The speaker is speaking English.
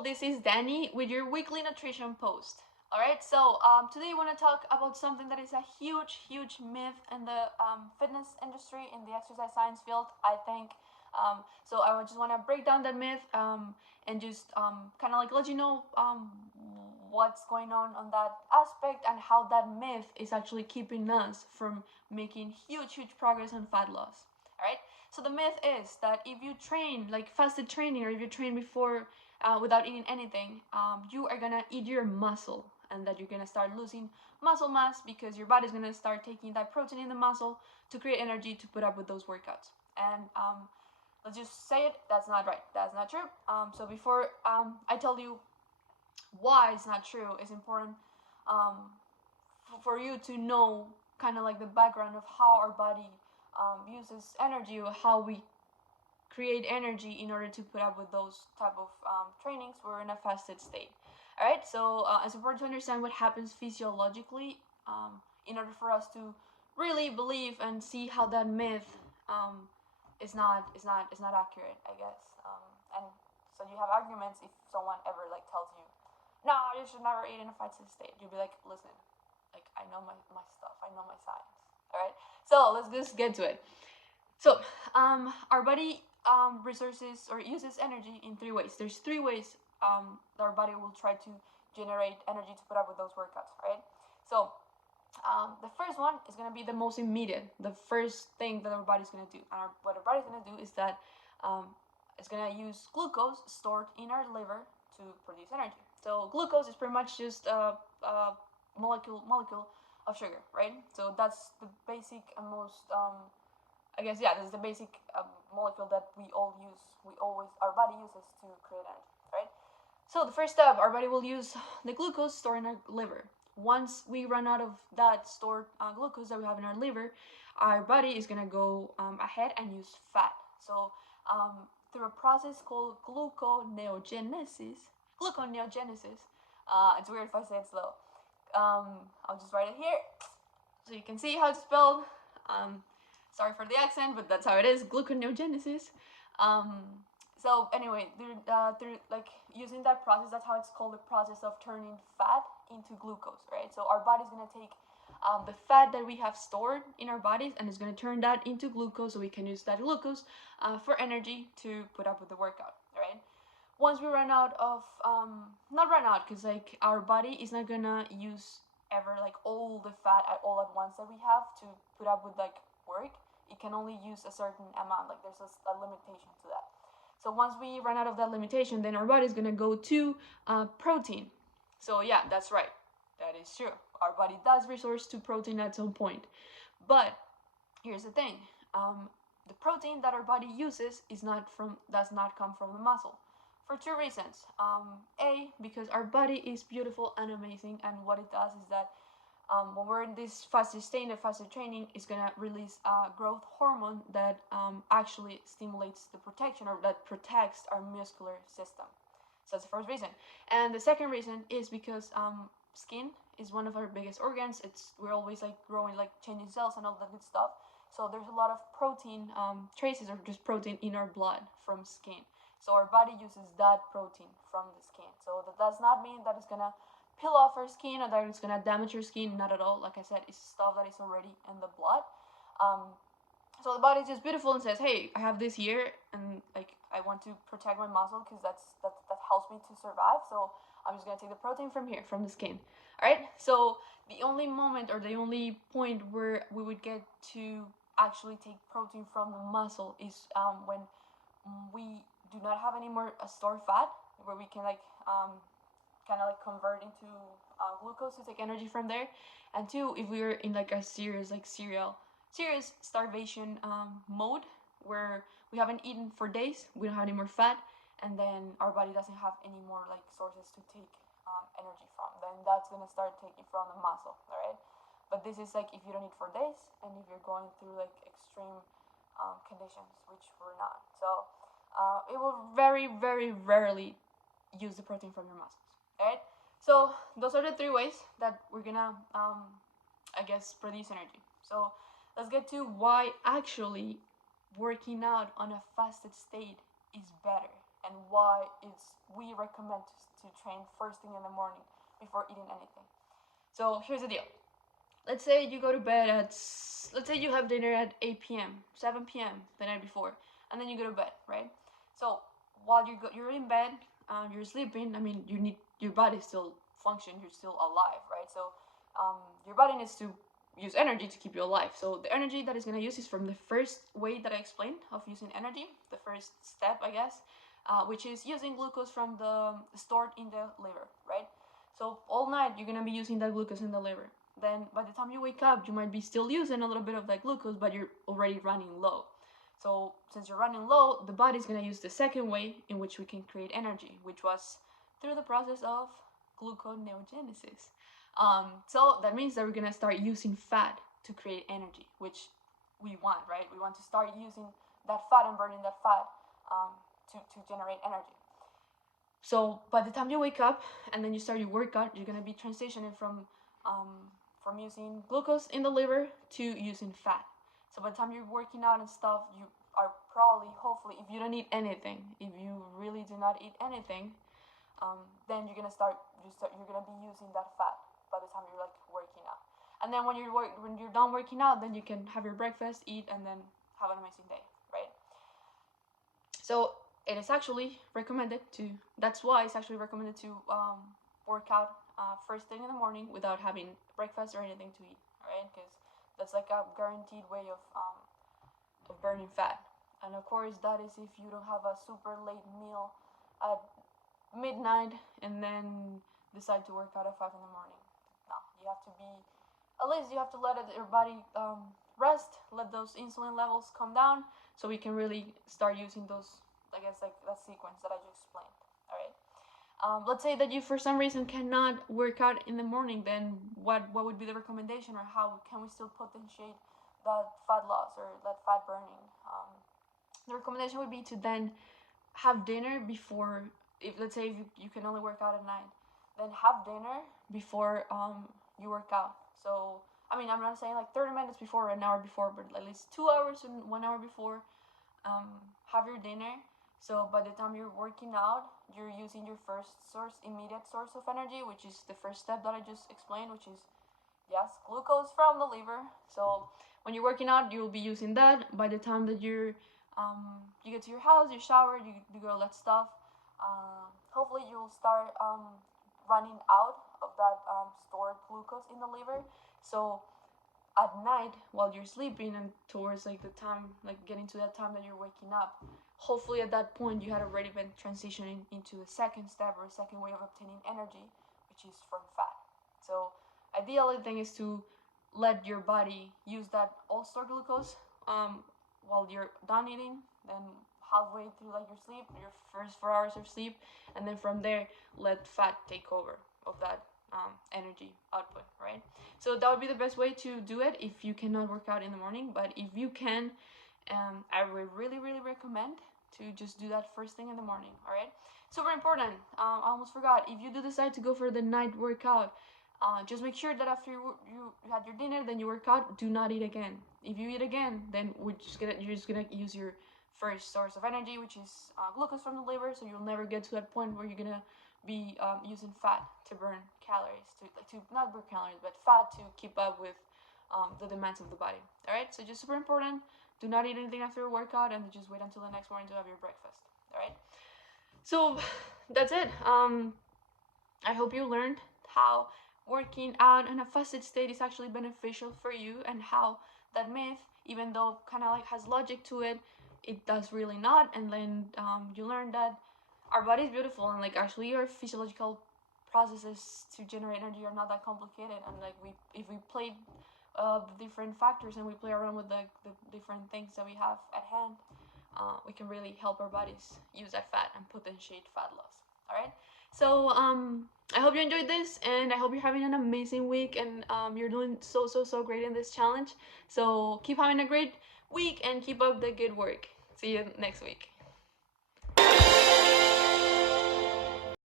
people, this is Danny with your weekly nutrition post. All right, so today I want to talk about something that is a huge myth in the fitness industry, in the exercise science field, I think. So I just want to break down that myth and just kind of like let you know what's going on that aspect and how that myth is actually keeping us from making huge progress on fat loss. All right. So the myth is that if you train like fasted training, or if you train before without eating anything, you are gonna eat your muscle, and that you're gonna start losing muscle mass because your body's gonna start taking that protein in the muscle to create energy to put up with those workouts. And let's just say it, that's not right. That's not true. So before I tell you why it's not true, it's important um, for you to know kind of like the background of how our body uses energy, or how we create energy in order to put up with those type of trainings. We're in a fasted state. All right, so it's important to understand what happens physiologically in order for us to really believe and see how that myth um, is not accurate, I guess. And so you have arguments if someone ever like tells you, no, you should never eat in a fasted state. You'll be like, listen, like I know my stuff, I know my science. All right, so let's just get to it. So, our body resources or uses energy in three ways. There's three ways that our body will try to generate energy to put up with those workouts, right? So, the first one is going to be the most immediate, the first thing that our body's going to do. And what our body's going to do is that um, it's going to use glucose stored in our liver to produce energy. So, glucose is pretty much just a molecule of sugar, right? So, that's the basic and most I guess, yeah, this is the basic molecule that we all use. Our body uses to create energy, right? So the first step, our body will use the glucose stored in our liver. Once we run out of that stored glucose that we have in our liver, our body is gonna go ahead and use fat. So through a process called gluconeogenesis. It's weird if I say it slow. I'll just write it here so you can see how it's spelled. Um, Sorry for the accent, but that's how it is. Gluconeogenesis. Um, so anyway, through like using that process, that's how it's called, the process of turning fat into glucose, right? So our body's gonna take the fat that we have stored in our bodies, and it's gonna turn that into glucose, so we can use that glucose for energy to put up with the workout, right? Once we run out of not run out, because like our body is not gonna use ever like all the fat at all at once that we have to put up with like work. It can only use a certain amount, like there's a limitation to that. So once we run out of that limitation, then our body is gonna go to protein. So yeah, that's right, that is true, our body does resource to protein at some point. But here's the thing, the protein that our body uses does not come from the muscle, for two reasons. A, because our body is beautiful and amazing, and what it does is that when we're in this fasted state, in fasted training, it's gonna release a growth hormone that actually stimulates the protection, or that protects our muscular system. So that's the first reason. And the second reason is because skin is one of our biggest organs. We're always like growing, like changing cells and all that good stuff. So there's a lot of protein traces, or just protein in our blood from skin. So our body uses that protein from the skin. So that does not mean that it's gonna peel off our skin, or that it's gonna damage your skin. Not at all. Like I said, it's stuff that is already in the blood. So the body is just beautiful and says, "Hey, I have this here, and like I want to protect my muscle because that helps me to survive. So I'm just gonna take the protein from here, from the skin. All right. So the only moment, or the only point where we would get to actually take protein from the muscle is when we do not have any more stored fat, where we can like kind of like convert into glucose to take energy from there. And two, if we're in like a serious starvation mode, where we haven't eaten for days, we don't have any more fat, and then our body doesn't have any more like sources to take energy from, then that's gonna start taking from the muscle. All right. But this is like if you don't eat for days, and if you're going through like extreme conditions, which we're not. So it will very rarely use the protein from your muscles. All right. So those are the three ways that we're gonna, I guess, produce energy. So let's get to why actually working out on a fasted state is better. and why we recommend to train first thing in the morning before eating anything. So here's the deal. Let's say you go to bed at, let's say you have dinner at 8 p.m., 7 p.m. the night before, and then you go to bed, right? So while you're in bed, you're sleeping. I mean, your body still function. You're still alive, right? So your body needs to use energy to keep you alive. So the energy that it's gonna use is from the first way that I explained of using energy, the first step, I guess, which is using glucose from the stored in the liver, right? So all night you're gonna be using that glucose in the liver. Then by the time you wake up, you might be still using a little bit of that glucose, but you're already running low. So since you're running low, the body's gonna use the second way in which we can create energy, which was through the process of gluconeogenesis. So that means that we're gonna start using fat to create energy, which we want, right? We want to start using that fat and burning that fat to generate energy. So by the time you wake up and then you start your workout, you're gonna be transitioning from using glucose in the liver to using fat. So by the time you're working out and stuff, you are probably, hopefully, if you don't eat anything, if you really do not eat anything, then you're gonna be using that fat by the time you're like working out. And then when you're done working out, then you can have your breakfast, eat, and then have an amazing day, right? So it is actually recommended to. That's why it's actually recommended to work out first thing in the morning without having breakfast or anything to eat, right? Because that's like a guaranteed way of burning fat. And of course, that is if you don't have a super late meal at midnight and then decide to work out at 5 in the morning. No, you have to be, at least you have to let your body rest, let those insulin levels come down, so we can really start using those, I guess, like that sequence that I just explained. All right. Let's say that you for some reason cannot work out in the morning, then what would be the recommendation, or how can we still potentiate that fat loss or that fat burning? The recommendation would be to then have dinner before, if let's say if you can only work out at night, then have dinner before you work out. So I mean, I'm not saying like 30 minutes before or an hour before, but at least 2 hours and 1 hour before, have your dinner. So by the time you're working out, you're using your first immediate source of energy, which is the first step that I just explained, which is, yes, glucose from the liver. So when you're working out, you'll be using that. By the time that you get to your house, you shower, you do all that stuff. Hopefully, you'll start running out of that stored glucose in the liver. So at night, while you're sleeping, and towards like the time, like getting to that time that you're waking up, hopefully at that point you had already been transitioning into the second step or a second way of obtaining energy, which is from fat. So ideally, the thing is to let your body use that all stored glucose while you're done eating, then halfway through like your sleep, your first 4 hours of sleep, and then from there let fat take over of that energy output, right? So that would be the best way to do it if you cannot work out in the morning. But if you can, I would really recommend to just do that first thing in the morning. All right, super important. I almost forgot, if you do decide to go for the night workout, just make sure that after you had your dinner, then you work out, do not eat again. If you eat again, then you're just gonna use your first source of energy, which is glucose from the liver. So you'll never get to that point where you're gonna be using fat to burn calories, to not burn calories, but fat to keep up with the demands of the body. All right, so just super important. Do not eat anything after a workout, and just wait until the next morning to have your breakfast. All right. So that's it. I hope you learned how working out in a fasted state is actually beneficial for you, and how that myth, even though kind of like has logic to it, it does really not. And then you learn that our body is beautiful, and like actually our physiological processes to generate energy are not that complicated. And like if we play the different factors and we play around with the different things that we have at hand, we can really help our bodies use that fat and potentiate fat loss. All right. So I hope you enjoyed this, and I hope you're having an amazing week, and you're doing so great in this challenge. So keep having a great week and keep up the good work. See you next week.